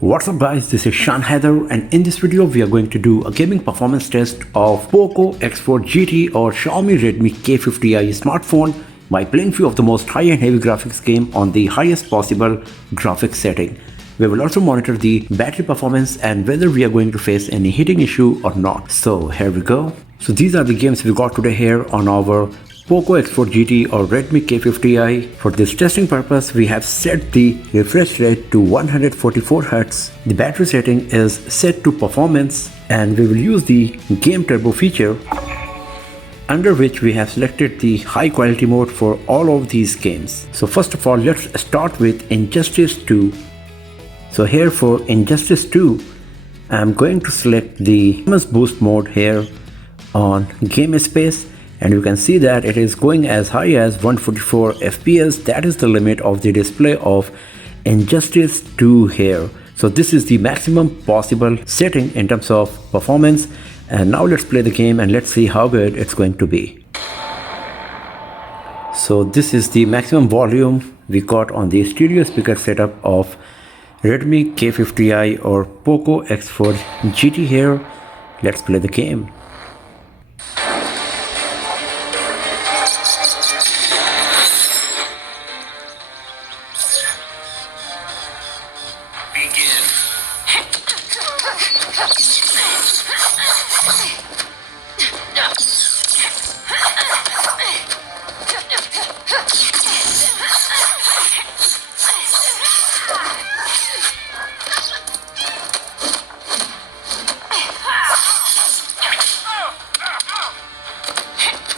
What's up guys, this is Shan Heather, and in this video we are going to do a gaming performance test of POCO X4 GT or Xiaomi Redmi K50i smartphone by playing few of the most high-end heavy graphics game on the highest possible graphics setting. We will also monitor the battery performance and whether we are going to face any heating issue or not. So here we go. So these are the games we got today here on our POCO X4 GT or Redmi K50i. For this testing purpose, we have set the refresh rate to 144Hz. The battery setting is set to performance, and we will use the game turbo feature, under which we have selected the high quality mode for all of these games. So first of all, let's start with Injustice 2. So here for Injustice 2, I'm going to select the performance boost mode here on game space. And you can see that it is going as high as 144 FPS. That is the limit of the display of Injustice 2 here. So this is the maximum possible setting in terms of performance. And now let's play the game and let's see how good it's going to be. So this is the maximum volume we got on the stereo speaker setup of Redmi K50i or POCO X4 GT here. Let's play the game.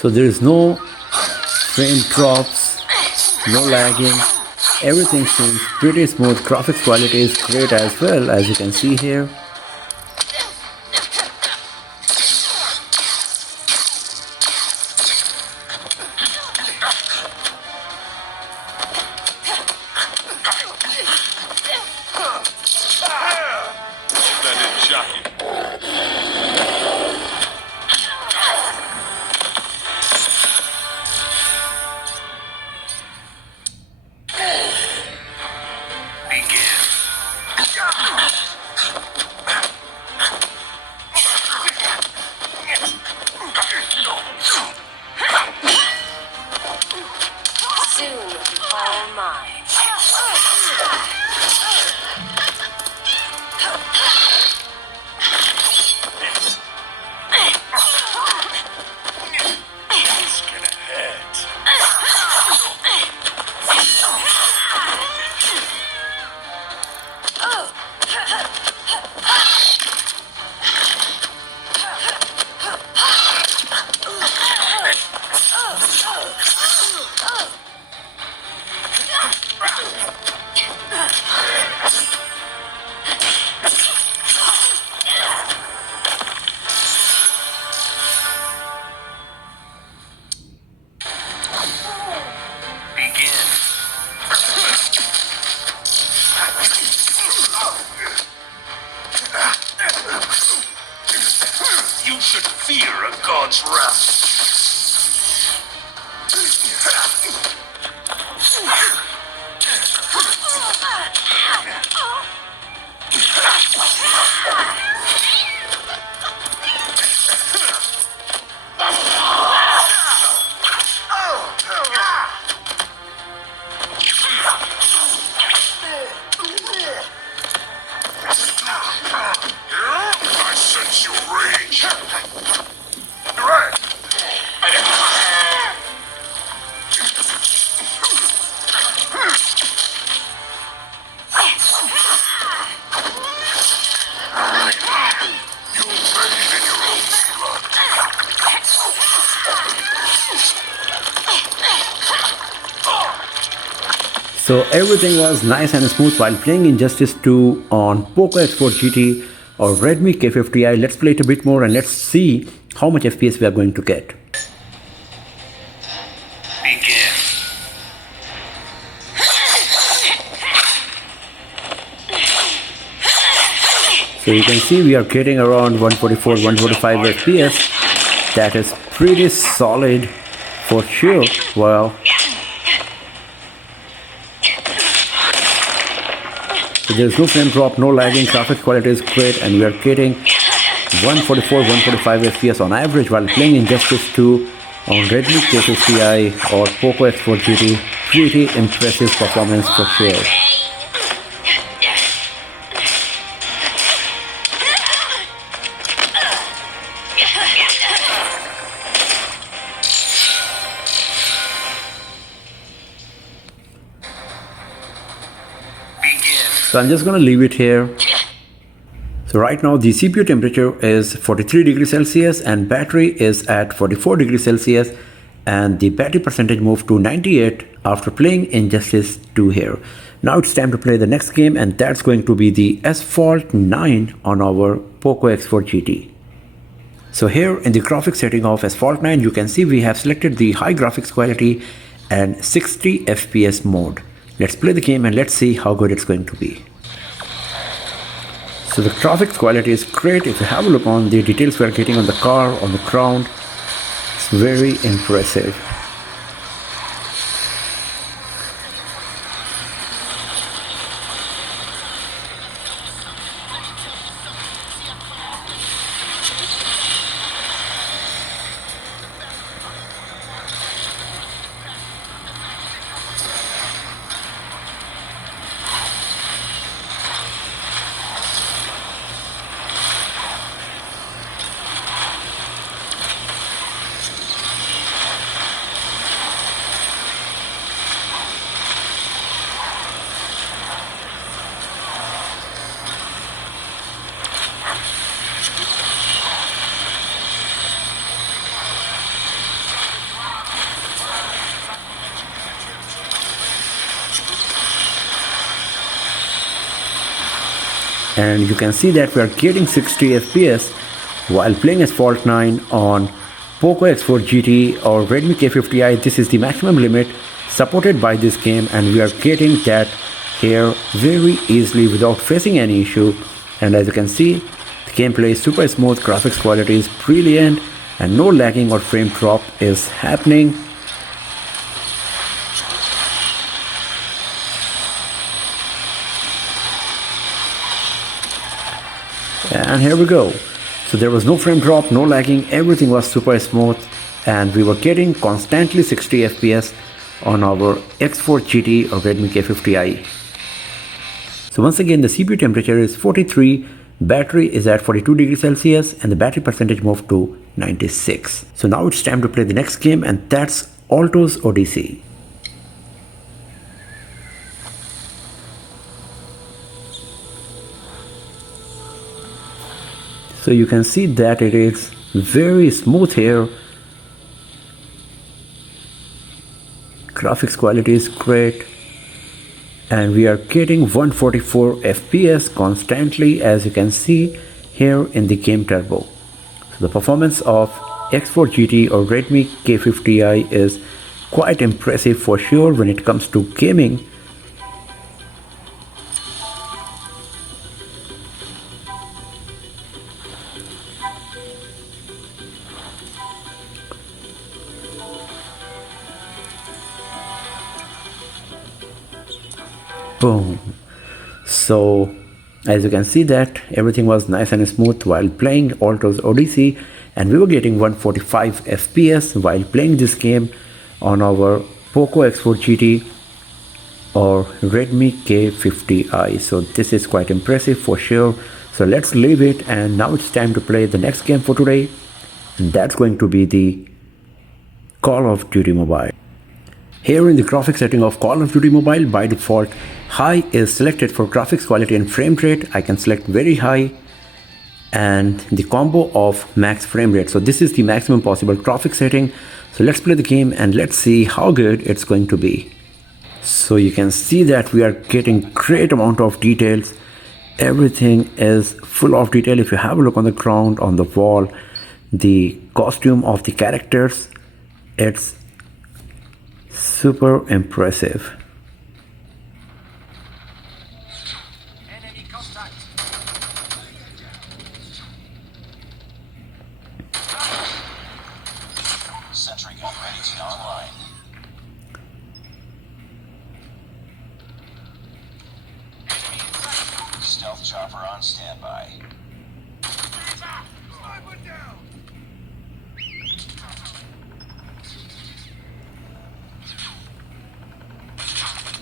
So there is no frame drops, no lagging, everything seems pretty smooth. Graphics quality is great as well, as you can see here. You should fear a god's wrath. I sense your rage. Right. You bathe in your own blood. So everything was nice and smooth while playing Injustice 2 on POCO X4 GT or Redmi K50i. Let's play it a bit more and let's see how much FPS we are going to get. Begin. So you can see we are getting around 144, 145 FPS. That is pretty solid for sure. Well, So there's no frame drop, no lagging, graphics quality is great, and we are getting 144, 145 FPS on average while playing Injustice 2 on Redmi K50i or POCO X4 GT. Pretty impressive performance for sure. So I'm just gonna leave it here. So right now the CPU temperature is 43 degrees Celsius and battery is at 44 degrees Celsius, and the battery percentage moved to 98 after playing Injustice 2 here. Now it's time to play the next game, and that's going to be the Asphalt 9 on our POCO X4 GT. So here in the graphics setting of Asphalt 9, you can see we have selected the high graphics quality and 60 FPS mode. Let's play the game and let's see how good it's going to be. So the graphics quality is great. If you have a look on the details we are getting on the car, on the ground, it's very impressive. And you can see that we are getting 60 FPS while playing Asphalt 9 on POCO X4 GT or Redmi K50i. This is the maximum limit supported by this game, and we are getting that here very easily without facing any issue. And as you can see, the gameplay is super smooth, graphics quality is brilliant, and no lagging or frame drop is happening. And here we go. So there was no frame drop, no lagging, everything was super smooth, and we were getting constantly 60 FPS on our X4 GT or Redmi K50i. So once again, the CPU temperature is 43, battery is at 42 degrees Celsius, and the battery percentage moved to 96. So now it's time to play the next game, and that's Alto's Odyssey. So you can see that it is very smooth here. Graphics quality is great, and we are getting 144 FPS constantly, as you can see here in the game turbo. So the performance of X4 GT or Redmi K50i is quite impressive for sure when it comes to gaming. Boom. So as you can see that everything was nice and smooth while playing Alto's Odyssey, and we were getting 145 FPS while playing this game on our POCO X4 GT or Redmi K50i. So this is quite impressive for sure. So let's leave it, and now it's time to play the next game for today, and that's going to be the Call of Duty Mobile. Here in the graphics setting of Call of Duty Mobile, by default, high is selected for graphics quality and frame rate. I can select very high and the combo of max frame rate. So this is the maximum possible graphics setting. So let's play the game and let's see how good it's going to be. So you can see that we are getting great amount of details. Everything is full of detail. If you have a look on the ground, on the wall, the costume of the characters, it's super impressive. Enemy contact. Sentry gun ready to online. Enemy in sight. on standby.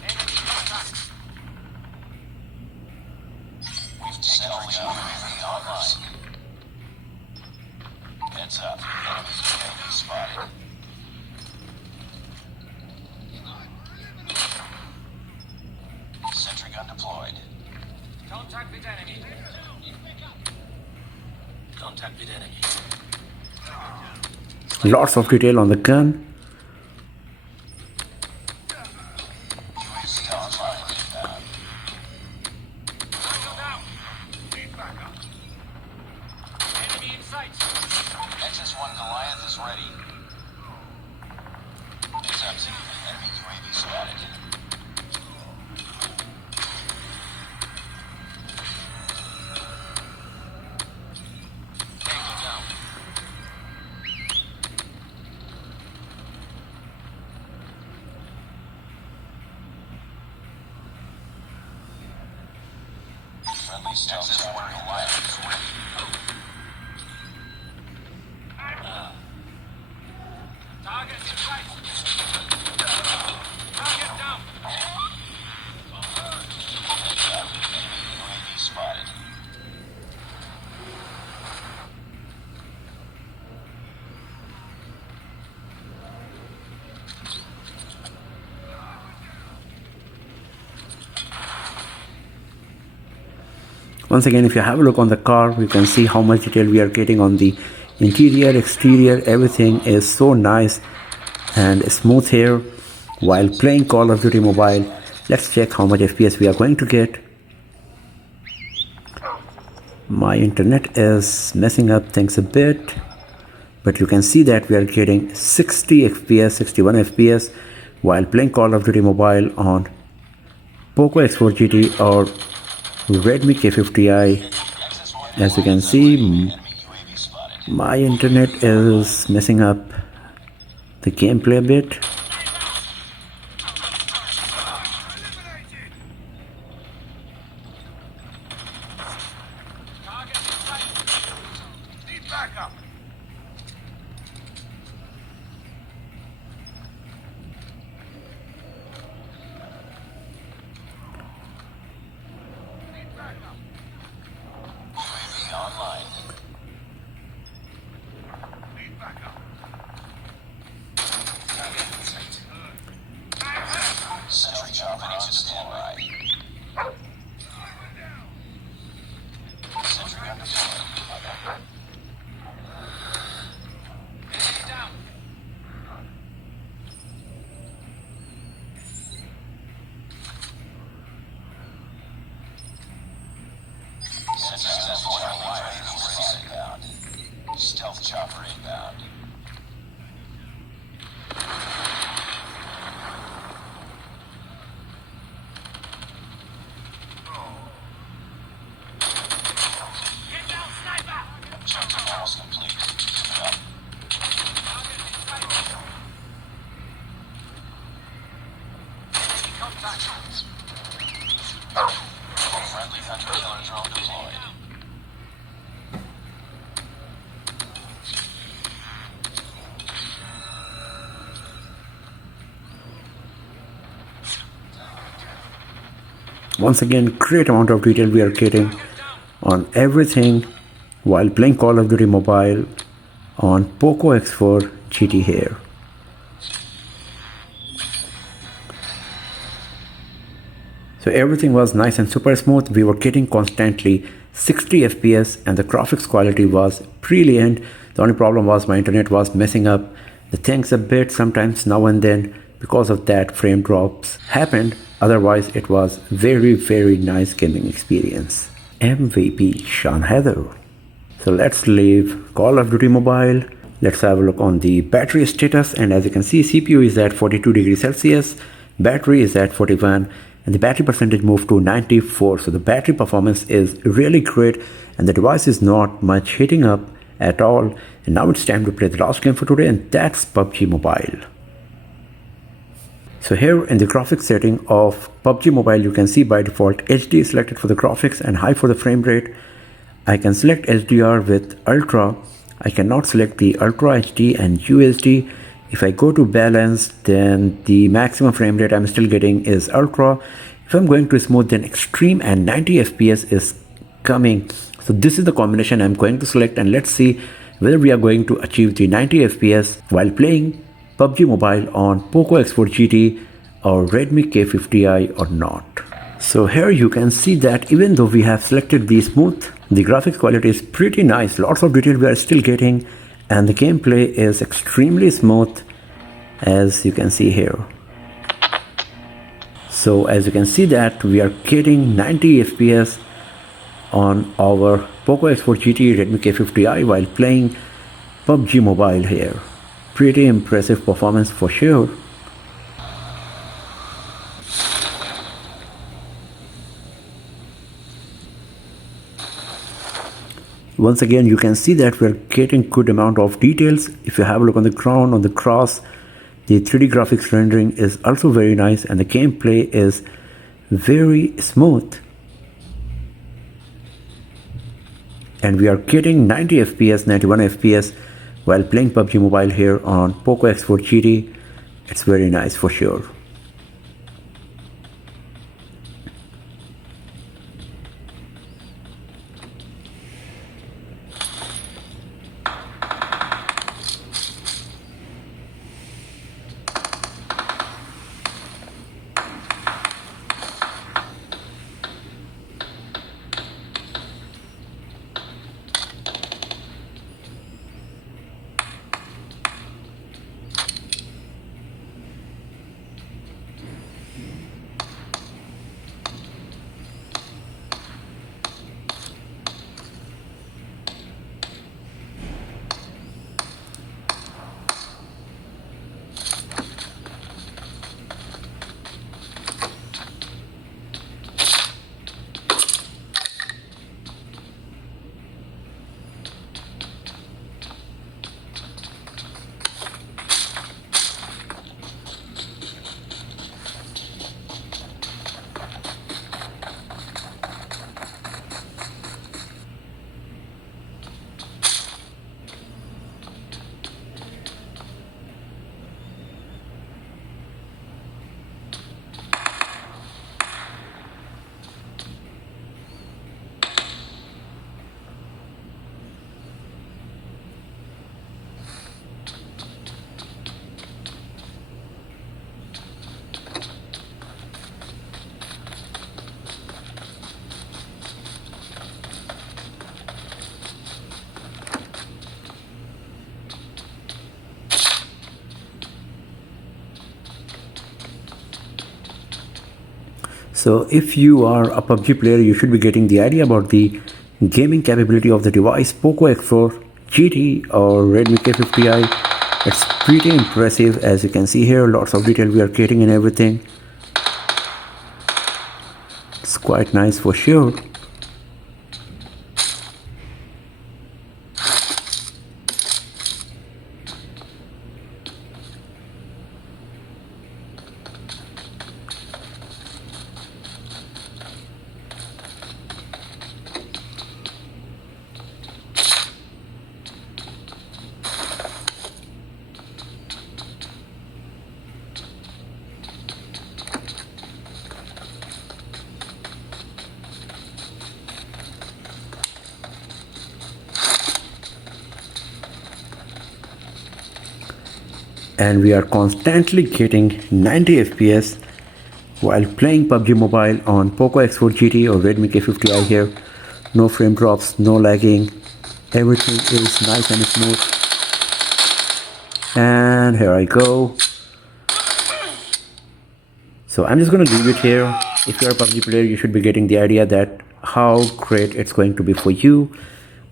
Enemy contact. We've taken over UAV online. Heads up. Enemy's UAV spotted. Sentry gun deployed. Contact with enemy. Contact with enemy. Lots of detail on the gun. UAV online. Tango down. Enemy in sight. Nexus 1 Goliath is ready. Heads up, team. Enemy UAV spotted. Tango down. Friendly stealth tower Goliath is ready. Target in sight. Target down. Enemy UAV spotted. Once again, if you have a look on the car, you can see how much detail we are getting on the interior, exterior. Everything is so nice and smooth here while playing Call of Duty Mobile. Let's check how much FPS we are going to get. My internet is messing up things a bit, but you can see that we are getting 60 FPS, 61 FPS while playing Call of Duty Mobile on POCO X4 GT or Redmi K50i. As you can see, my internet is messing up the gameplay a bit. Target in sight. Need backup. UAV online. Need backup. Sentry chopper on standby. Sentry gun deployed. Enemy down. Stealth chopper inbound. Get down, sniper! Objective almost complete. Keep it up. Enemy contact. Friendly hunter-killer drone deployed. Once again, great amount of detail we are getting on everything while playing Call of Duty Mobile on POCO X4 GT here. So everything was nice and super smooth. We were getting constantly 60 FPS and the graphics quality was brilliant. The only problem was my internet was messing up the things a bit sometimes now and then. Because of that, frame drops happened. Otherwise, it was very nice gaming experience. MVP Sean Heather. So let's leave Call of Duty Mobile. Let's have a look on the battery status, and as you can see, CPU is at 42 degrees Celsius, battery is at 41, and the battery percentage moved to 94. So the battery performance is really great and the device is not much heating up at all. And now it's time to play the last game for today, and that's PUBG Mobile. So here in the graphics setting of PUBG Mobile, you can see by default HD is selected for the graphics and high for the frame rate. I can select HDR with Ultra. I cannot select the Ultra HD and UHD. If I go to balance, then the maximum frame rate I'm still getting is Ultra. If I'm going to smooth, then Extreme and 90 FPS is coming. So this is the combination I'm going to select, and let's see whether we are going to achieve the 90 FPS while playing PUBG Mobile on POCO X4 GT or Redmi K50i or not. So here you can see that even though we have selected the smooth, the graphics quality is pretty nice. Lots of detail we are still getting, and the gameplay is extremely smooth as you can see here. So as you can see that we are getting 90 FPS on our POCO X4 GT Redmi K50i while playing PUBG Mobile here. Pretty impressive performance for sure. Once again, you can see that we're getting good amount of details. If you have a look on the ground, on the cross, the 3D graphics rendering is also very nice, and the gameplay is very smooth. And we are getting 90 FPS, 91 FPS while playing PUBG Mobile here on POCO X4 GT. It's very nice for sure. So if you are a PUBG player, you should be getting the idea about the gaming capability of the device POCO X4 GT or Redmi K50i. It's pretty impressive, as you can see here. Lots of detail we are getting in everything. It's quite nice for sure. And we are constantly getting 90 FPS while playing PUBG Mobile on POCO X4 GT or Redmi K50i here. No frame drops, no lagging, everything is nice and smooth. And here I go. So I'm just going to leave it here. If you're a PUBG player, you should be getting the idea that how great it's going to be for you.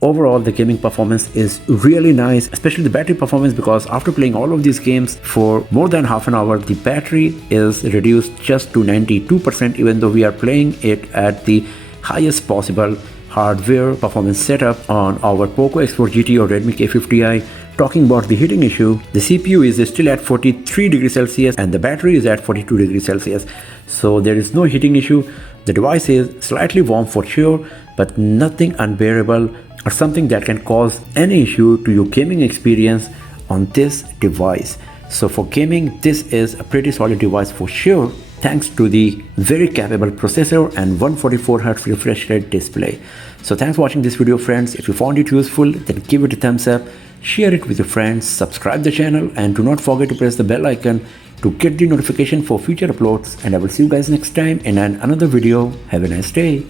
Overall, the gaming performance is really nice, especially the battery performance, because after playing all of these games for more than half an hour, the battery is reduced just to 92%, even though we are playing it at the highest possible hardware performance setup on our POCO X4 GT or Redmi K50i. Talking about the heating issue, the CPU is still at 43 degrees Celsius and the battery is at 42 degrees Celsius. So there is no heating issue. The device is slightly warm for sure, but nothing unbearable or something that can cause any issue to your gaming experience on this device. So for gaming, this is a pretty solid device for sure, thanks to the very capable processor and 144Hz refresh rate display. So thanks for watching this video, friends. If you found it useful, then give it a thumbs up, share it with your friends, subscribe the channel, and do not forget to press the bell icon to get the notification for future uploads. And I will see you guys next time in another video. Have a nice day.